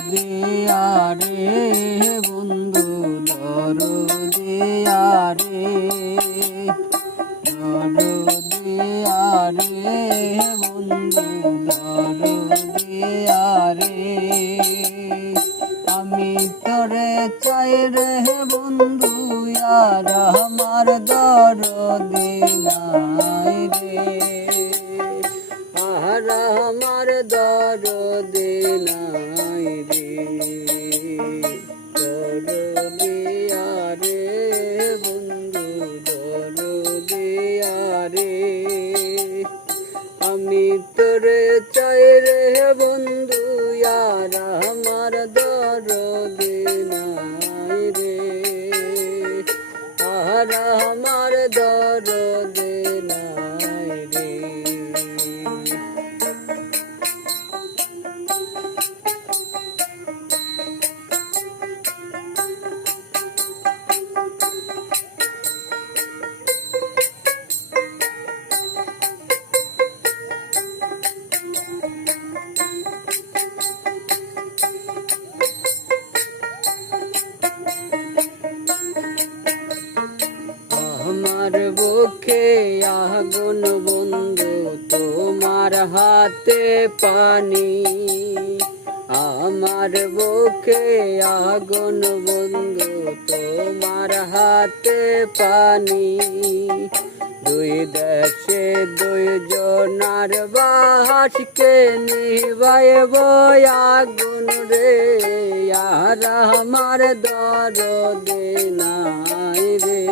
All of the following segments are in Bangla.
রে বন্ধু দরদিয়া রে দরদিয়া রে বন্ধু দরদিয়া রে আমি তোরে চাই রে বন্ধু আর আমার দরদি নাই রে। আমি তোরে চাই রে বন্ধু আর আমার দর নাই রে। আর আমার দরদি আমার বুকে আগুন বন্ধু, তোমার হাতে পানি। আমার বুকে আগুন বন্ধু, তোমার হাতে পানি। দুই দেশে দুই জনার বাসকে নিবাইব আগুন রে। আর আমার দরদ নাই রে।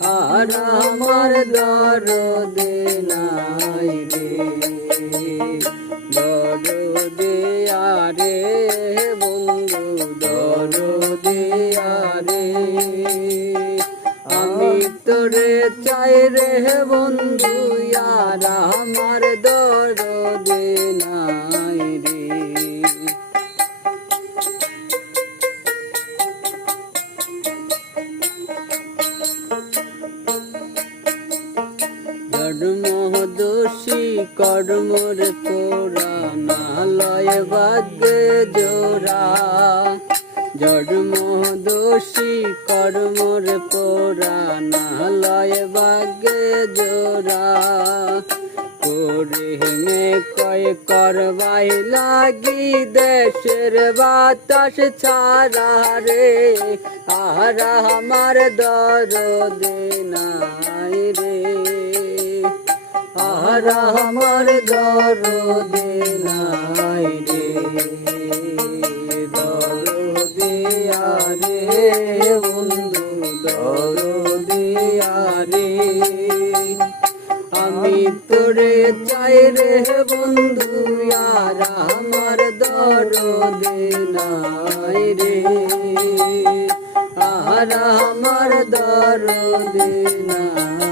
আর আমার দরদ নাই রে। দরদ আরে বন্ধু, দরদ আরে। আমি তোরে চাই রে বন্ধু, আর আমার দরদ জন্ম দোষী কর্মর কোরা নালয় বাগে জোড়া। জন্ম দোষী কর্মর পোরা নালয় বাগে জোড়া। মে কয় করবাই লাগি দেশের বাতাস ছাড়া রে। আর আমার দরদ নাই রে। আর আমার দরদ নাই রে, দরদ আরে বন্ধু, দরদ আরে আমি তোরে চাই রে, বন্ধু, আর আমার দরদ নাই রে। আর আমার দরদ নাই।